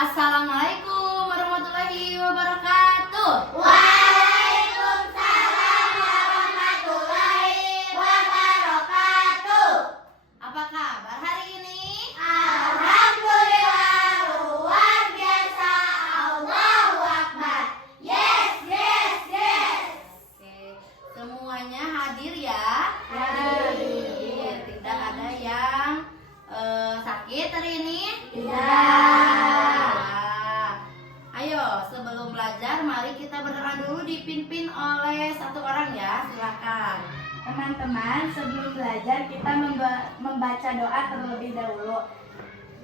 Assalamualaikum warahmatullahi wabarakatuh. Waalaikumsalam warahmatullahi wabarakatuh. Apa kabar hari ini? Alhamdulillah luar biasa. Allahu Akbar. Yes, yes, yes. Oke, semuanya hadir ya? Hadir. Tidak ada yang sakit hari ini? Tidak. Ayo, sebelum belajar, mari kita berdoa dulu dipimpin oleh satu orang ya. Silakan. Teman-teman, sebelum belajar kita membaca doa terlebih dahulu.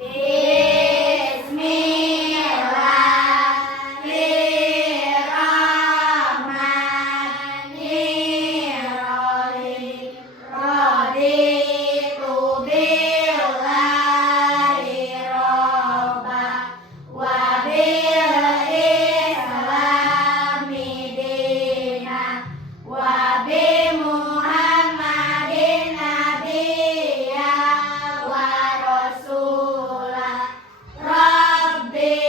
Bismillahirrahmanirrahim. Raditu billahi robba wa bil islami dina wa bi Muhammadin nabiyya wa rasulah. Rabbi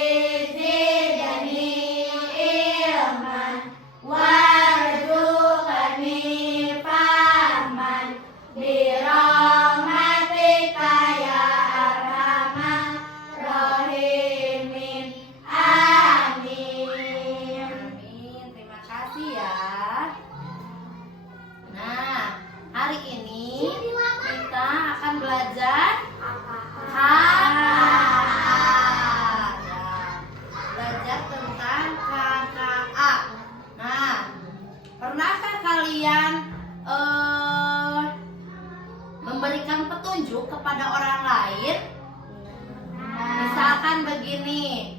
zidni ilman warzuqni fahman birahmatika ya arhamar rahimin. Amin. Amin. Terima kasih ya. Nah, hari ini kita akan belajar KKA. Ya, belajar tentang KKA. Nah, pernahkah kalian memberikan petunjuk kepada orang lain? Misalkan begini,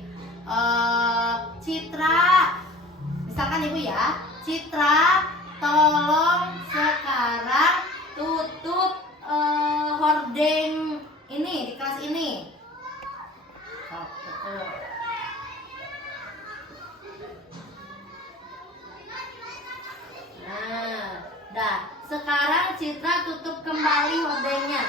Citra, misalkan ibu ya, Citra, tolong sekarang tutup hordeng ini di kelas ini. Oh, tutup. Nah, dah. Sekarang Citra tutup kembali hordengnya.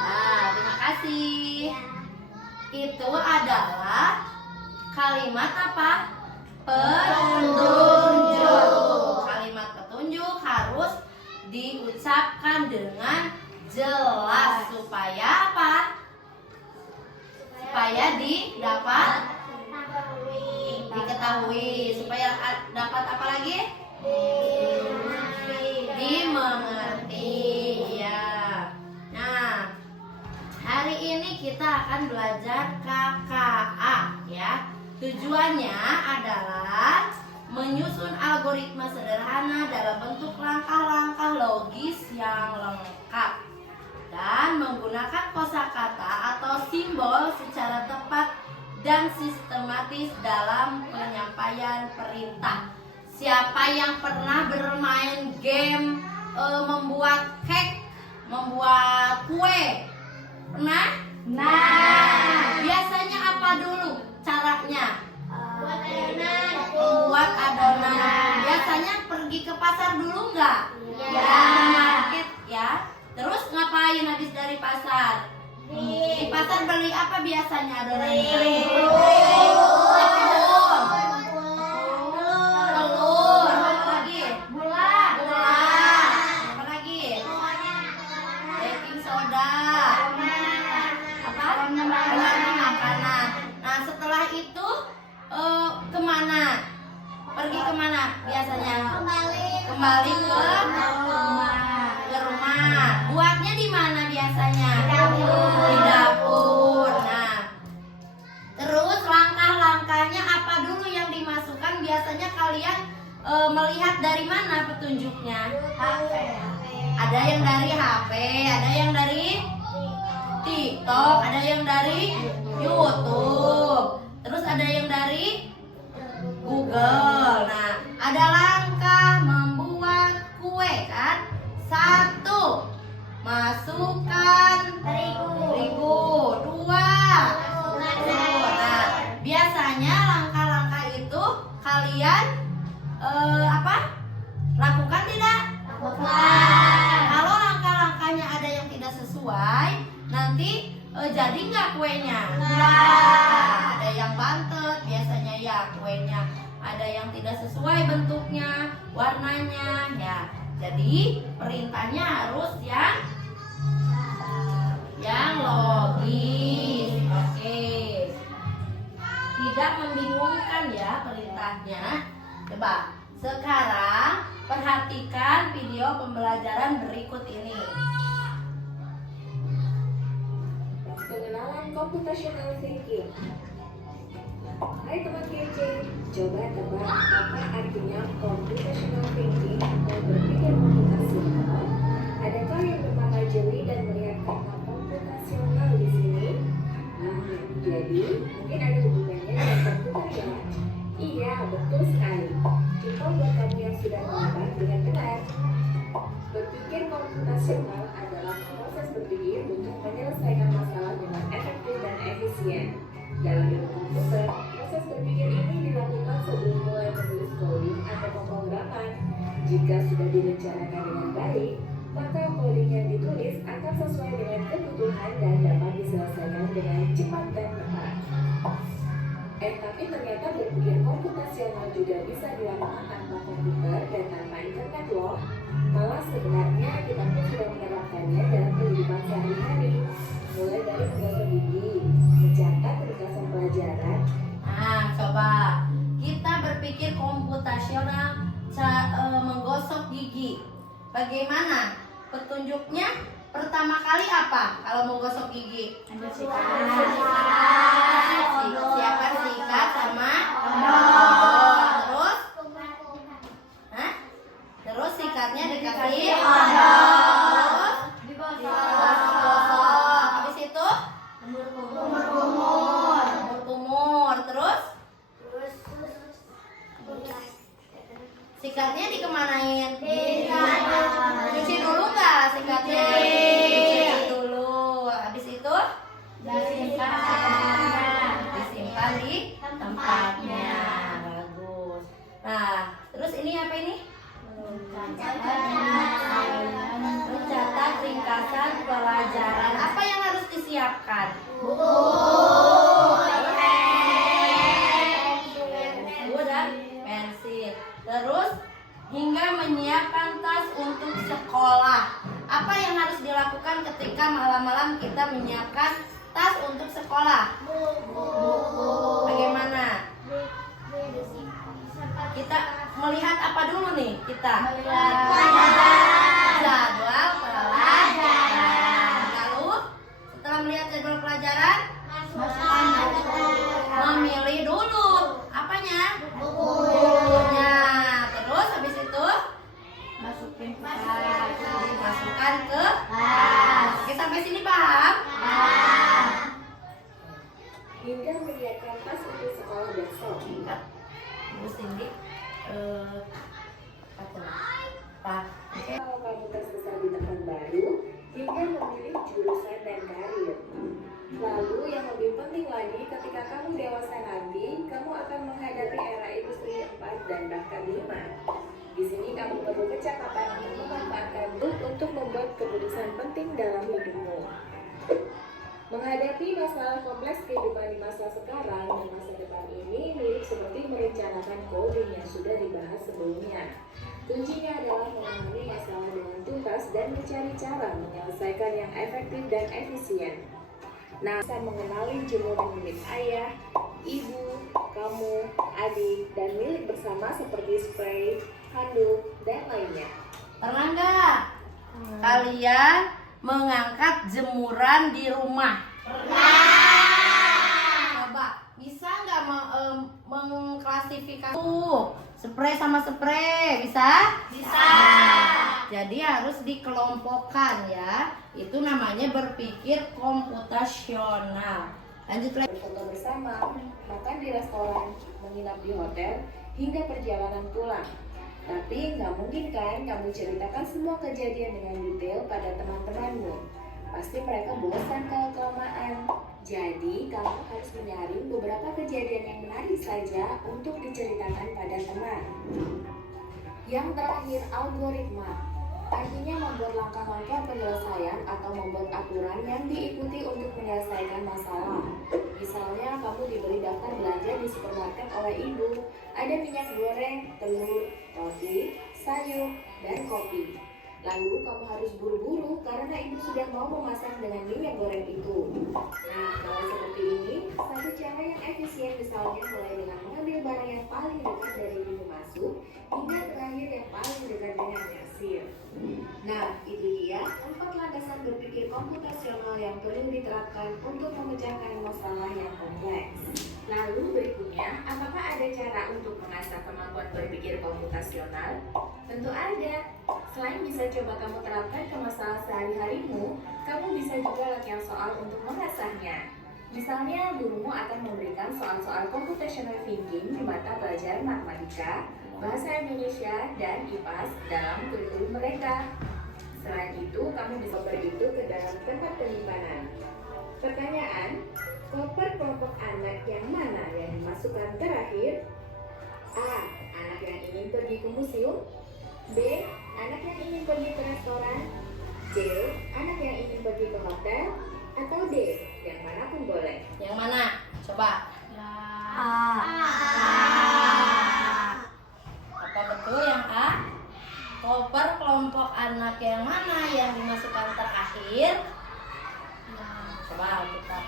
Nah, terima kasih. Itu adalah kalimat apa? Petunjuk. Kalimat petunjuk harus diucapkan dengan jelas supaya apa? Supaya diketahui, supaya dapat apa lagi? Dimengerti. Ya. Nah, hari ini kita akan belajar KKA ya. Tujuannya adalah menyusun algoritma sederhana dalam bentuk langkah-langkah logis yang lengkap dan menggunakan kosakata atau simbol secara tepat dan sistematis dalam penyampaian perintah. Siapa yang pernah bermain game membuat cake, membuat kue? Pernah? Nah, biasanya apa dulu caranya? Membuat adonan. Biasanya pergi ke pasar dulu nggak? Ya, market ya. Terus ngapain habis dari pasar? Di pasar beli apa biasanya adonannya? Telur. Apa lagi? Gula. Apa lagi? Baking soda. Apa? Pewarna makanan. Nah, setelah itu kemana? Pergi kemana biasanya? Kembali ke rumah. Buatnya di mana biasanya? Di dapur. Nah, terus langkah-langkahnya apa dulu yang dimasukkan? Biasanya kalian melihat dari mana petunjuknya? Ada yang dari HP, ada yang dari TikTok, ada yang dari YouTube, terus ada yang dari Google. Nah, ada langkah membuat kue kan? 1. Masukkan terigu. 2. Nah, biasanya langkah-langkah itu kalian lakukan tidak? Kalau langkah-langkahnya ada yang tidak sesuai sesuai, nanti jadi nggak kuenya? Ada yang bantet biasanya ya kuenya, ada yang tidak sesuai bentuknya, warnanya ya. Jadi perintahnya harus yang logis. Oke. Tidak membingungkan ya perintahnya. Coba sekarang perhatikan video pembelajaran berikut ini. Pengenalan computational thinking. Hai teman kece, coba tebak apa artinya computational thinking atau berpikir komputasional. Adakah yang bernama Joey dan melihat kata komputasional di sini? Jadi mungkin ada hubungannya dengan komputer ya? Iya, betul sekali. Contoh buat kamu yang sudah menebak dengan benar. Berpikir komputasional adalah proses berpikir untuk menyelesaikan masalah dengan efektif dan efisien. Dalam ilmu komputer, proses berpikir ini dilakukan sebelum mulai menulis coding atau pemrograman. Jika sudah direncanakan dengan baik, maka coding yang ditulis akan sesuai dengan kebutuhan dan dapat diselesaikan dengan cepat dan tepat. Tapi ternyata berpikir komputasional juga bisa dilakukan tanpa komputer dan tanpa internet loh. Malah sebenarnya kita pun sudah menerapkannya dalam kehidupan sehari-hari. Mulai dari menggosok gigi, mencatat ringkasan pelajaran. Nah, coba kita berpikir komputasional menggosok gigi. Bagaimana petunjuknya? Pertama kali apa kalau mau gosok gigi? Siapkan sikat sama odol. Terus sikatnya dikasih odol. Terus digosok. Habis itu kumur. Terus sikatnya dikemanain? Cuci dulu nggak sikatnya? Cuci dulu. Habis itu disimpan di tempatnya. Bagus. Nah, terus ini apa ini? Mencatat ringkasan pelajaran. Apa yang harus disiapkan? Buku dan pensil. Terus hingga menyiapkan tas untuk sekolah. Apa yang harus dilakukan ketika malam-malam kita menyiapkan tas untuk sekolah? Bagaimana? Kita melihat apa dulu nih kita? Jadwal pelajaran. Lalu setelah melihat jadwal pelajaran, memilih dulu apanya? Bukunya. Terus habis itu dimasukkan ke tas. Oke, sampai sini paham? Hingga menyiapkan tas untuk sekolah besok. Bu Cindy, Kalau kamu tersesat di tempat baru, hingga memilih jurusan dan karir. Lalu yang lebih penting lagi, ketika kamu dewasa nanti, kamu akan menghadapi era industri 4 dan bahkan 5. Di sini kamu perlu kecakapan yang memanfaatkan untuk membuat keputusan penting dalam hidupmu. Menghadapi masalah kompleks kehidupan di masa sekarang dan masa depan ini mirip seperti merencanakan coding yang sudah dibahas sebelumnya. Kuncinya adalah memahami masalah dengan tuntas dan mencari cara menyelesaikan yang efektif dan efisien. Nah, bisa mengenali jemuran milik ayah, ibu, kamu, adik, dan milik bersama seperti spray, handuk, dan lainnya. pernah nggak kalian mengangkat jemuran di rumah? Coba bisa nggak mengklasifikasi spray sama spray? Bisa? Jadi harus dikelompokkan ya. Itu namanya berpikir komputasional. Lanjut lagi. Berfoto bersama, makan di restoran, menginap di hotel, hingga perjalanan pulang. Tapi nggak mungkin kan kamu ceritakan semua kejadian dengan detail pada teman-temanmu. Pasti mereka bosan kalau kelamaan. Jadi kamu harus menyaring beberapa kejadian yang menarik saja untuk diceritakan pada teman. Yang terakhir, algoritma. artinya membuat langkah-langkah penyelesaian atau membuat aturan yang diikuti untuk menyelesaikan masalah. Misalnya, kamu diberi daftar belanja di supermarket oleh ibu. Ada minyak goreng, telur, roti, sayur, dan kopi. Lalu kamu harus buru-buru karena ibu sudah mau memasak dengan minyak goreng itu. Nah, kalau seperti ini, satu cara yang efisien misalnya mulai dengan mengambil barang yang paling dekat dari pintu masuk hingga terakhir yang paling dekat dengan kasir. Nah, itu dia 4 landasan berpikir komputasional yang perlu diterapkan untuk memecahkan masalah yang kompleks. Lalu berikutnya, apakah ada cara untuk mengasah kemampuan berpikir komputasional? Tentu ada. Selain bisa coba kamu terapkan ke masalah sehari-harimu, kamu bisa juga latihan soal untuk mengasahnya. Misalnya, gurumu akan memberikan soal-soal computational thinking di mata pelajaran matematika, bahasa Indonesia, dan IPAS dalam kurikulum mereka. Selain itu, kamu bisa itu ke dalam tempat penyimpanan. Pertanyaan, koper kelompok anak yang mana yang dimasukkan terakhir? A. Anak yang ingin pergi ke museum. B. Anak yang ingin pergi ke restoran. C. Anak yang ingin pergi ke hotel. Atau D. Yang mana pun boleh. Yang mana? Coba. Apa betul yang A? Koper kelompok anak yang mana yang dimasukkan terakhir? Coba kita.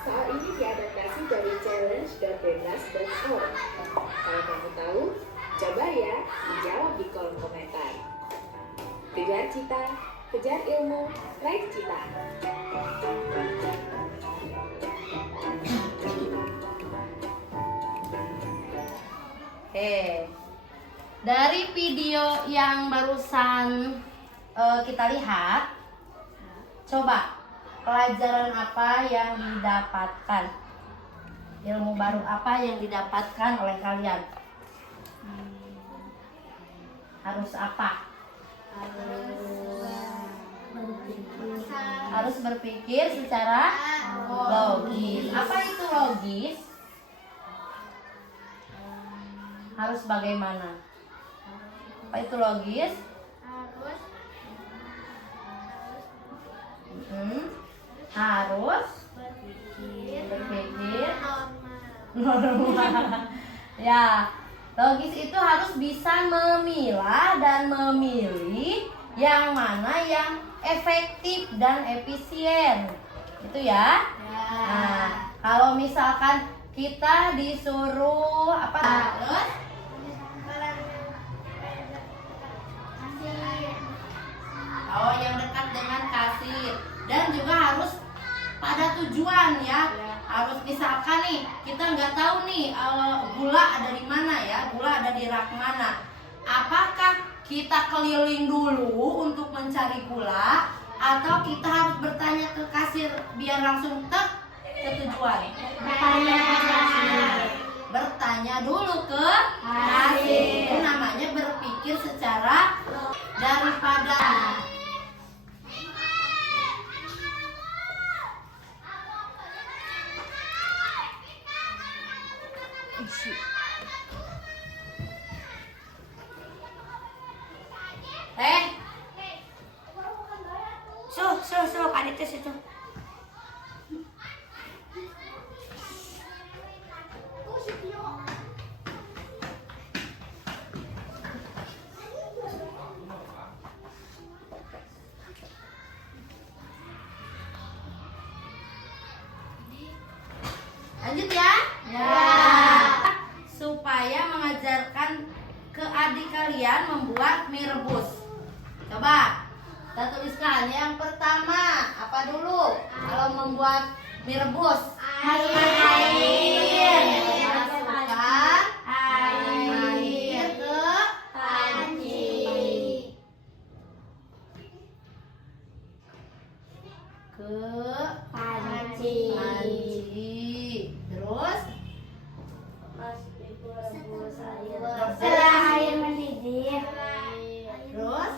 Soal ini diadaptasi dari challenge.bebas.org. Kalau kamu tahu, coba ya dijawab di kolom komentar. Kejar cita, kejar ilmu, raih cita. Dari video yang barusan kita lihat, coba pelajaran apa yang didapatkan? Ilmu baru apa yang didapatkan oleh kalian? Harus apa? Harus berpikir secara logis. Apa itu logis? Harus bagaimana? Apa itu logis? Harus berpikir normal. Ya, logis itu harus bisa memilah dan memilih yang mana yang efektif dan efisien. Itu ya. Nah, kalau misalkan kita disuruh apa terus? Oh, yang dekat dengan kasir. Dan juga harus pada tujuan ya. Harus misalkan nih, kita nggak tahu nih gula ada di mana ya, gula ada di rak mana. Apakah kita keliling dulu untuk mencari gula, atau kita harus bertanya ke kasir biar langsung ke tujuan? Bertanya dulu ke kasir. Itu namanya berpikir secara daripada. So, panitia situ. Lanjut ya. Supaya mengajarkan ke adik kalian membuat mie rebus. Coba kita tuliskan. Yang pertama apa dulu? Kalau membuat mie rebus, masukkan air. Masukkan air ke panci. Terus Setelah air mendidih. Terus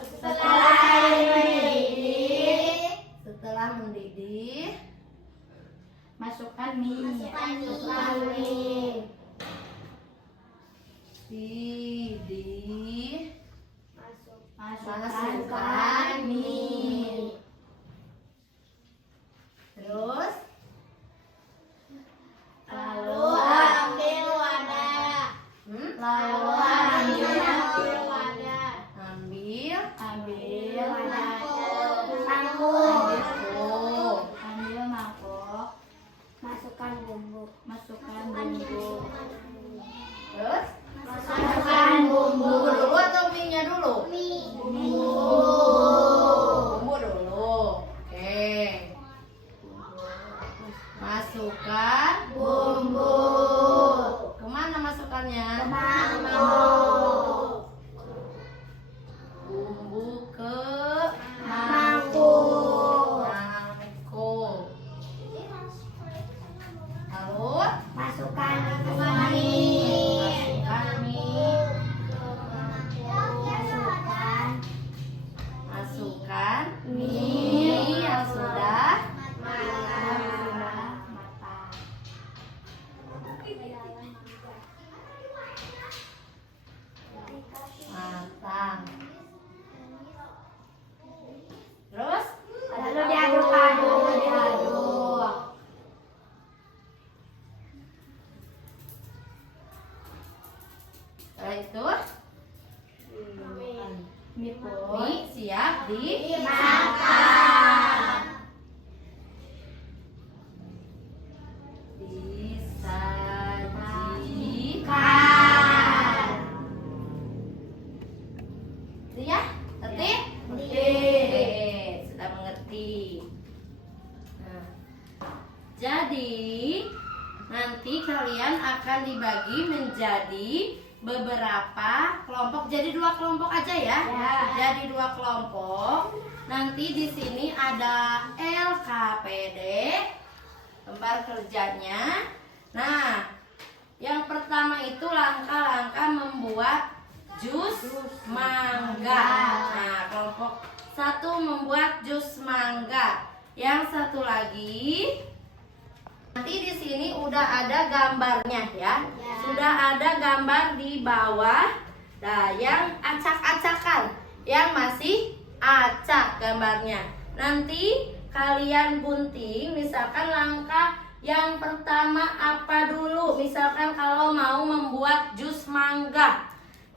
setelah mendidih, Masukkan mie. didih, Masukkan mie. Terus Lalu ambil wadah. Lalu Ambil wadah. ambil Mangkuk. mangkuk. ambil mangkuk, Masukkan bumbu. masukkan bumbu. Terus Masukkan bumbu. bumbu dulu atau mie-nya dulu? Bumbu. Bumbu dulu. Oke. Masukkan Bumbu. kemana masukannya? Mangkuk. Bumbu ke Mangkuk. mangkuk. Lalu Masukkan mie. masukkan mie. Masukkan mie yang sudah Matang. matang. Terus Lalu diaduk-aduk. setelah itu Mie pun mie siap Makan. disajikan. Itu ya, tertib? Oke, sudah mengerti. Nah, jadi nanti kalian akan dibagi menjadi beberapa kelompok. Jadi 2 kelompok aja ya. Jadi 2 kelompok. Nanti di sini ada LKPD, lembar kerjanya. Nah, yang pertama itu langkah-langkah membuat jus mangga. Nah, kelompok 1 membuat jus mangga. Yang satu lagi nanti di sini udah ada gambarnya ya. Sudah ada gambar di bawah. Nah, yang acak-acakan, yang masih acak gambarnya. Nanti kalian gunting, misalkan langkah yang pertama apa dulu. Misalkan kalau mau membuat jus mangga,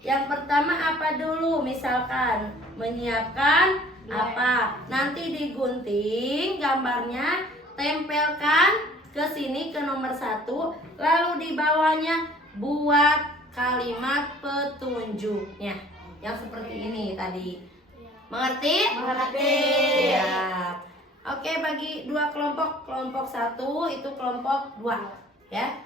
yang pertama apa dulu? Misalkan menyiapkan apa? Nanti digunting gambarnya, tempelkan ke sini ke nomor 1, lalu di bawahnya buat kalimat petunjuknya yang seperti ini tadi. Mengerti? Mengerti. Ya. Oke, bagi 2 kelompok. Kelompok 1 itu kelompok 2 ya.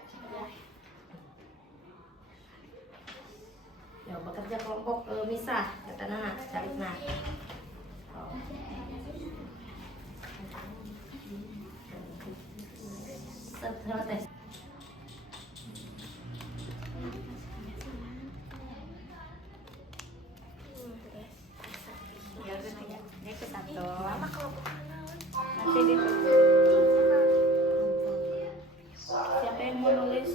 Ya, bekerja kelompok misah kata Nana, cari Nana. Setelah tes. Ya udah nanya, dia ke 1. Nanti dia siapa yang mau nulis?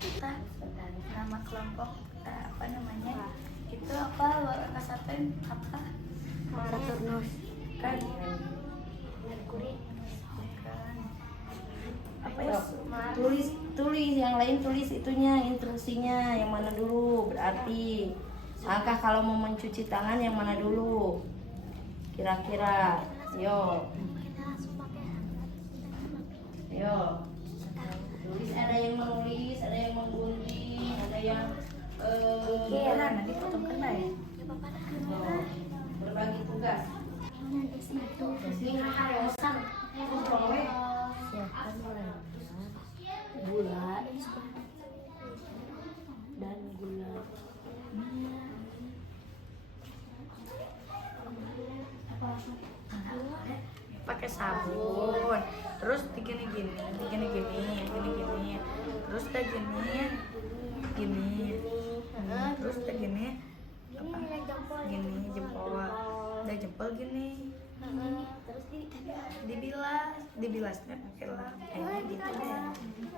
kita nama kelompok apa namanya? Itu apa? Kasapen apa? Saturnus. Kan Merkuri. apa ya? Tulis yang lain, tulis itunya, instruksinya yang mana dulu. Berarti langkah kalau mau mencuci tangan yang mana dulu? Kira-kira. Yo. Tulis, ada yang menulis, ada yang menggunting, ada yang Kira nanti potong kena ya. berbagi tugas. Gula dan gula. Pakai sabun. terus gini, terus udah gini, terus udah gini, apa? Gini jempol, udah jempol gini, dibilasnya pakai lem, gitu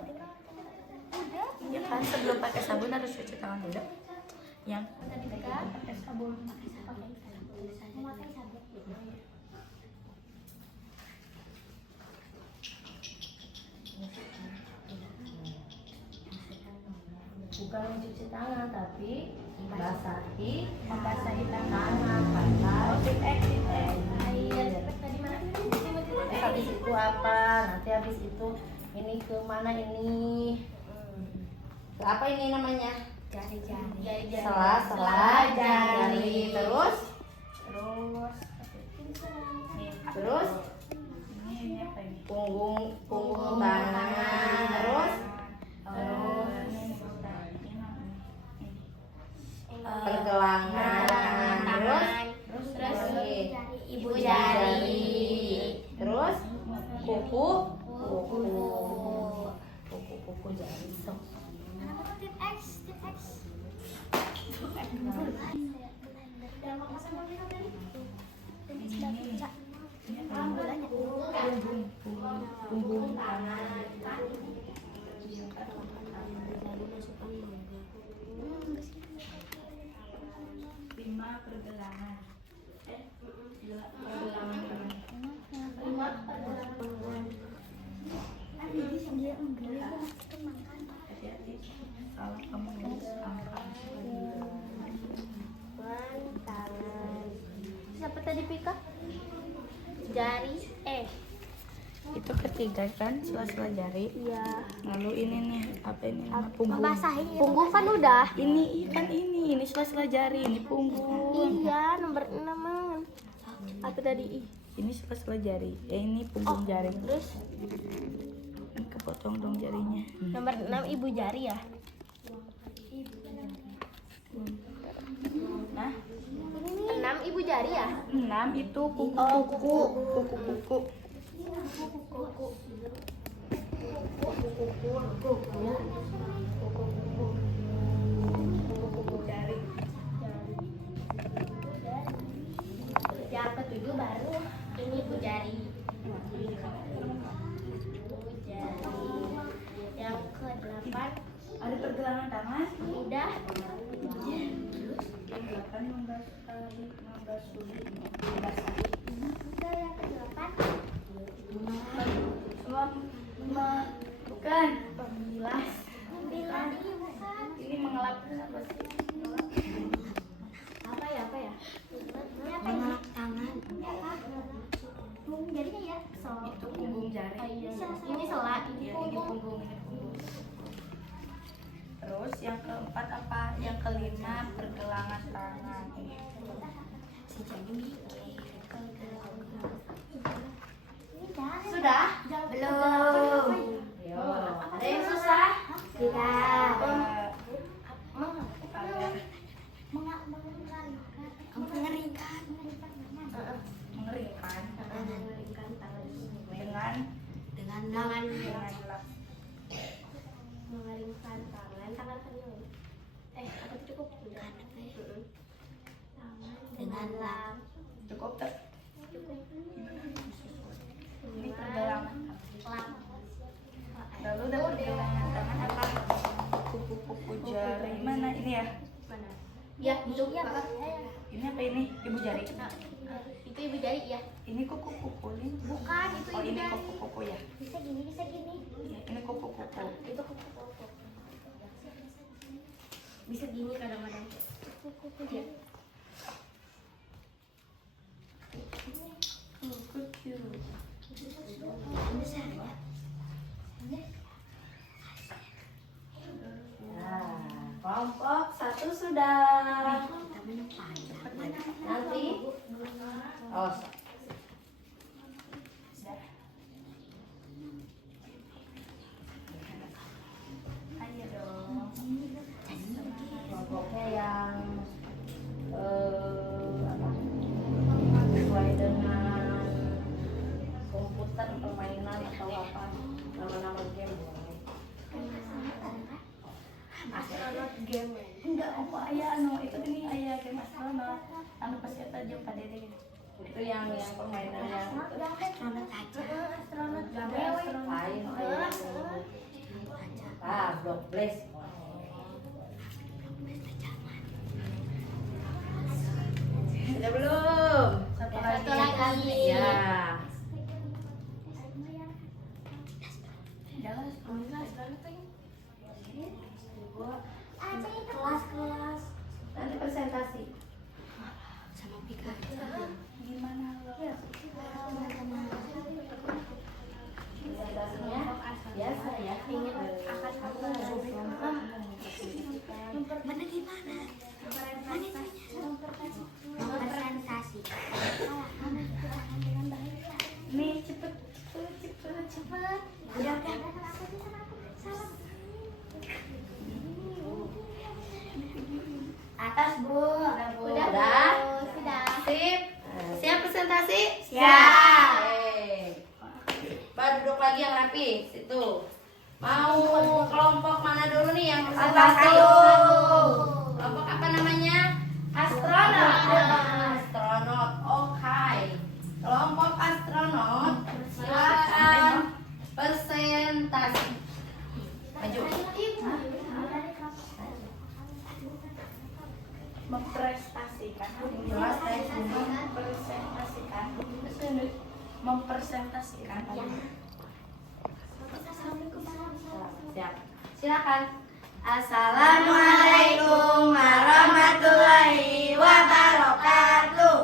deh. Ya kan sebelum pakai sabun harus cuci tangan dulu. Yang pakai sabun. Bukan mencuci tangan tapi membasahi tangan. pakai habis itu apa? Nanti habis itu ini ke mana ini? Ke apa ini namanya? Jari-jari. Sela jari. Terus Ini apa ini? punggung tangan. Terus pergelangan. Terus Ibu jari. Terus kuku jari. Tip X. Punggung tangan. Lima pergelangan. Hati-hati, salah kamu nulis angka. Tangan. Siapa tadi Pika? Jari. Itu ketiga kan, sela-sela jari. Iya. Lalu ini nih, apa ini? Punggung. Basahin. Punggung kan udah. Ini sela-sela jari, ini punggung. Iya, nomor 6. Apa tadi? Ini sela-sela jari. Ini punggung jari. Terus Ini kepotong dong jarinya. nomor 6 ibu jari ya. Nah, 6 ibu jari ya. 6 itu kuku-kuku. Kuku-kuku. Jari. Yang ketujuh baru ini ibu jari. Yang ke-8 Ada pergelangan tangan. udah. Kan membasahi. Udah yang ke-8 Bukan. Membilas. bilang ini bukan. Ini mengelap apa sih? Apa ya? Ini apa ini? Tangan. Punggung jarinya ya. Itu punggung jari. Ini sela. Ya, ini punggung. Terus yang keempat apa? Yang kelima pergelangan tangan. Sudah? Belum. Ada yang susah? Tidak. Mengerikan. Dengan lap. Mengeringkan tangan kecil. Apa cukup? Tangan dengan lap. Cukup tak? Cukup. Ini pergelangan. Lap. Lalu udah pergelangan tangan apa? Kuku-kuku jari. Mana ini ya? Mana? Ya, itu ya. Ini apa ini? Ibu jari. Itu ibu jari ya. Ini kuku-kuku ini. Bukan, itu Oh, ibu ini jari. kuku-kuku ya. Bisa gini. Ya, ini kuku-kuku. Itu kuku-kuku. Bisa gini kadang-kadang. Kuku-kuku ya. Besar ya. Nah, kelompok 1 sudah. Nanti Ayo dong. kelompoknya yang sesuai dengan komputer permainan atau opo aya anu itu gini aya game astronot anu pas eta jeung Pak Dede Itu yang permainan yang Astronot aja. astronot lain. Block Blaze. Sudah belum? satu Satu lagi lagi. Ya. jelas astronot tuh Aja itu kelas-kelas Nanti presentasi. sama Pika. gimana lo Presentasinya biasa ya. Mana gimana? Presentasi. nih cepet Udah. Atas Bu. Udah? Sudah. Sip. Siap presentasi? Siap. Oke. Baru duduk lagi yang rapi. Situ. Mau kelompok mana dulu nih yang presentasi? Kelompok apa namanya? Astronot. Astronot. Oke. Kelompok astronot. Silakan presentasi. Maju. mempresentasikan Jelas, Teh. mempresentasikan Siap. Silakan. Assalamualaikum warahmatullahi wabarakatuh.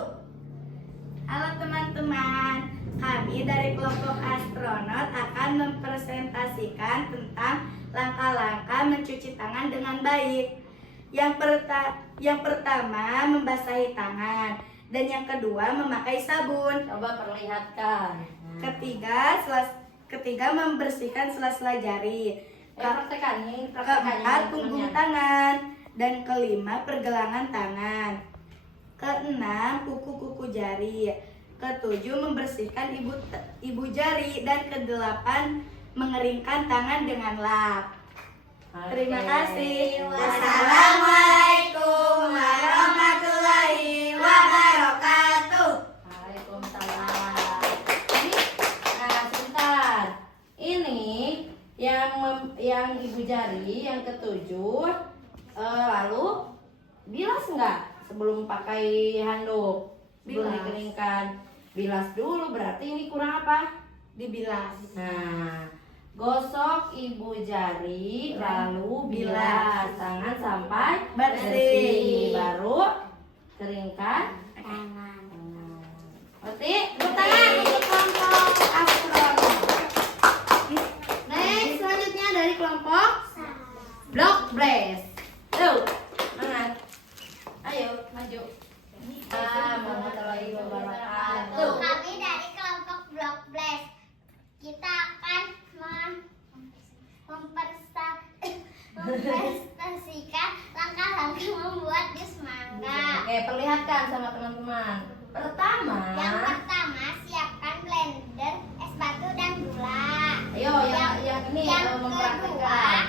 Halo teman-teman, kami dari kelompok astronot akan mempresentasikan tentang langkah-langkah mencuci tangan dengan baik. Yang pertama membasahi tangan, dan yang kedua memakai sabun. Coba perlihatkan. Ketiga membersihkan sela-sela jari. Praktekan nih, Keempat punggung tangan, dan kelima pergelangan tangan. Keenam kuku-kuku jari. Ketujuh membersihkan ibu jari, dan kedelapan mengeringkan tangan dengan lap. Terima kasih. Wassalamualaikum warahmatullahi wabarakatuh. Waalaikumsalam. Sebentar. Ini yang ibu jari yang ketujuh, lalu bilas nggak sebelum pakai handuk? Sebelum Bilas. dikeringkan, bilas dulu. Berarti ini kurang apa? Dibilas. Nah, gosok ibu jari, lalu bilas tangan sampai Bersih. baru keringkan. Tangan. Berarti tepuk tangan untuk kelompok astronot. Next, selanjutnya dari kelompok Block Blaze. Tuh, semangat. Ayo, maju. Warahmatullahi wabarakatuh. Kami dari kelompok Block Blaze. Kita akan mempresentasikan langkah-langkah membuat jus mangga. Oke, perlihatkan sama teman-teman. Pertama, Yang pertama, siapkan blender, es batu dan gula. ayo yang ini Yang kedua, mempraktekkan.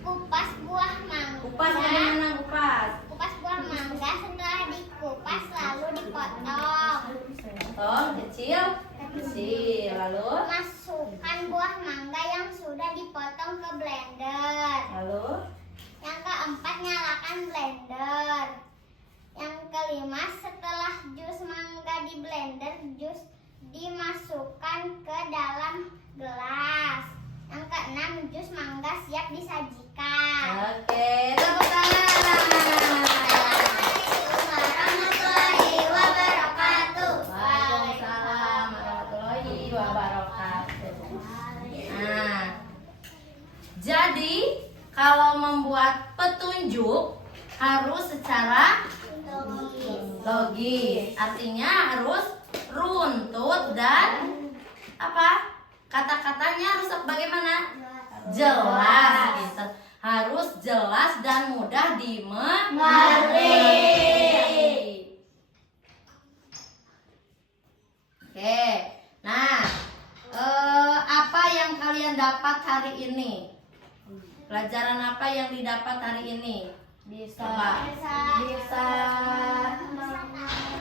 kupas buah mangga. Kupas bagaimana kupas? Kupas buah mangga, setelah dikupas lalu dipotong. Potong kecil, lalu Masukkan buah mangga yang sudah dipotong ke blender. Yang keempat, nyalakan blender. Yang kelima, setelah jus mangga di blender, jus dimasukkan ke dalam gelas. Yang keenam, jus mangga siap disajikan. Oke, tepuk tangan. Warahmatullahi wabarakatuh. Waalaikumsalam warahmatullahi wabarakatuh. Nah, jadi kalau membuat petunjuk harus secara logis, artinya harus runtut dan apa? Kata-katanya harus bagaimana? Jelas gitu. Harus jelas dan mudah dimengerti. Oke. Nah, apa yang kalian dapat hari ini? Pelajaran apa yang didapat hari ini? Coba.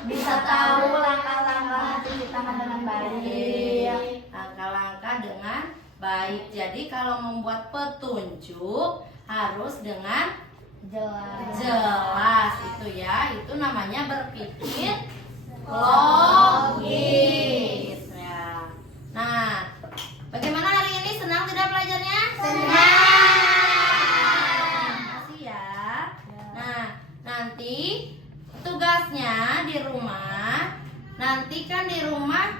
bisa tahu langkah-langkah cuci tangan dengan baik. Langkah-langkah dengan baik. Jadi kalau membuat petunjuk harus dengan jelas itu ya. Itu namanya berpikir logis ya. Nah, bagaimana hari ini? Senang tidak belajarnya? Makasih ya. Nah, nanti tugasnya di rumah. Nanti kan di rumah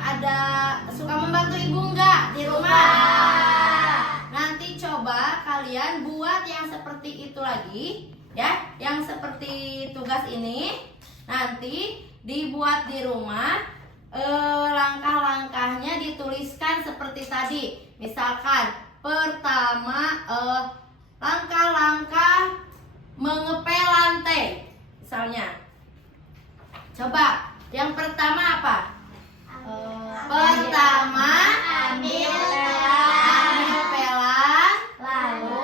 ada suka membantu ibu enggak di rumah? Nanti coba kalian buat yang seperti itu lagi ya, yang seperti tugas ini. Nanti dibuat di rumah, langkah-langkahnya dituliskan seperti tadi. Misalkan pertama langkah-langkah mengepel lantai. Misalnya, coba yang pertama apa? Pertama ambil pelan, lalu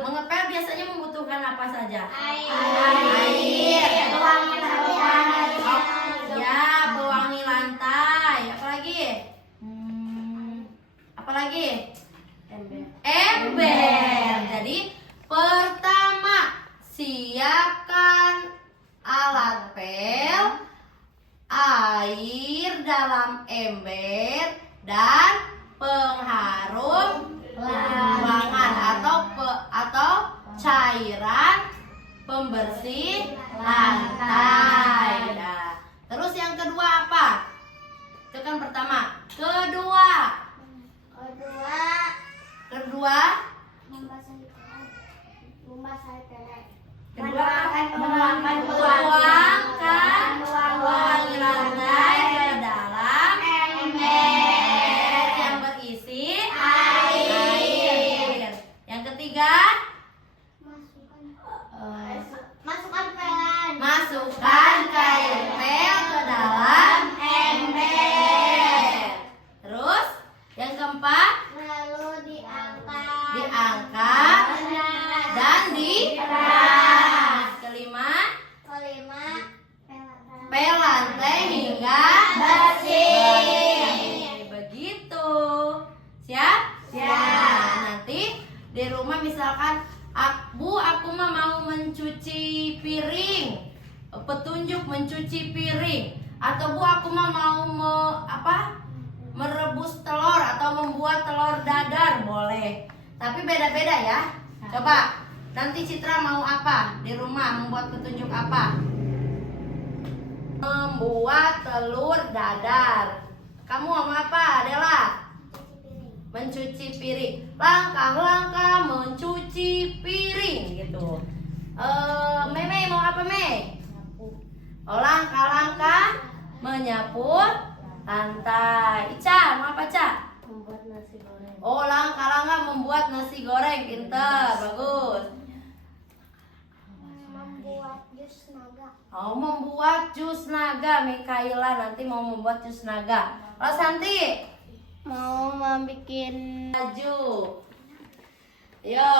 mengepel biasanya membutuhkan apa saja? Air. Ya, pewangi lantai. Apalagi? Ember. Jadi pertama siapkan alat pel, air dalam ember, dan pengharum ruangan atau cairan pembersih lantai. Nah, terus yang kedua apa? Itu kan pertama. Kedua menuangkan pewangi lantai ke dalam ember yang berisi air. Yang ketiga, masukkan kain pel ke dalam ember. Terus yang keempat, diangkat dan diperas. Kelima, pel lantai hingga bersih. Begitu. Siap? Siap. Nanti di rumah misalkan, Bu, aku mau mencuci piring. Petunjuk mencuci piring. Atau Bu, aku mau merebus telur atau membuat telur dadar, boleh. Tapi beda-beda ya. Coba, nanti Citra mau apa di rumah? Membuat petunjuk apa? Membuat telur dadar. Kamu mau apa, Adela? Mencuci piring. Langkah-langkah mencuci piring gitu. Meme mau apa, Me? Langkah-langkah menyapu lantai. Ica mau apa, Ca? Membuat nasi goreng. Langkah-langkah membuat nasi goreng. Pinter, bagus. Membuat jus naga. Membuat jus naga. Mikaela nanti mau membuat jus naga. Santi Mau membuat baju. Yo,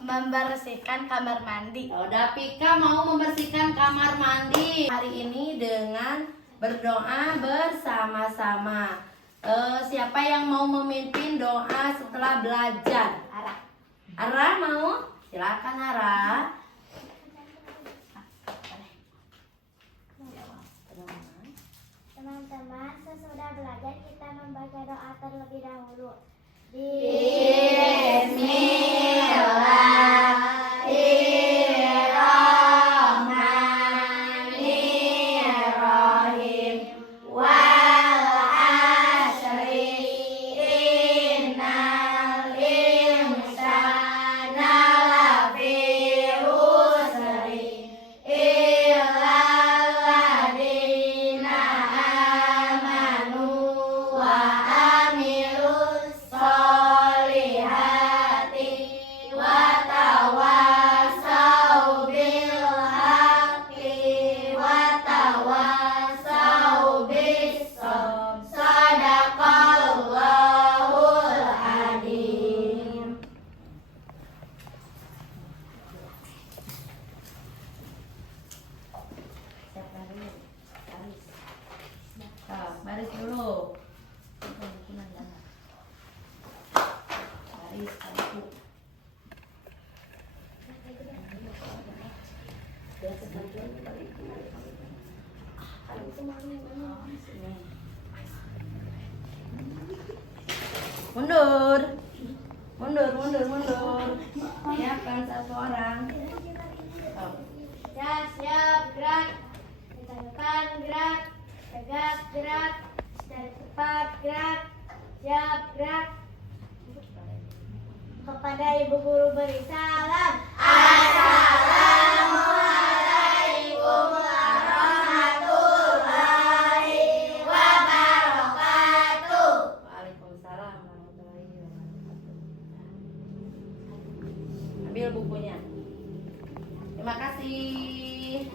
Membersihkan kamar mandi. Dapika mau membersihkan kamar mandi. Hari ini dengan berdoa bersama-sama. Siapa yang mau memimpin doa setelah belajar? Ara mau? Silakan Ara. Teman-teman, sesudah belajar kita membaca doa terlebih dahulu. Bismillahirrahmanirrahim. Wal asri innal insana lafi khusri illa alladziina amanu wa amilus sholihati Ayo, satu. Mundur. Mundur, mundur, mundur. Siapkan satu orang. Oh. Ya, siap, gerak. Tegakkan, gerak. Tegak, gerak. Dari tepat, gerak. Siap, gerak. Kepada ibu guru beri salam. Assalamualaikum warahmatullahi wabarakatuh. Waalaikumsalam warahmatullahi wabarakatuh. Ambil bukunya. Terima kasih.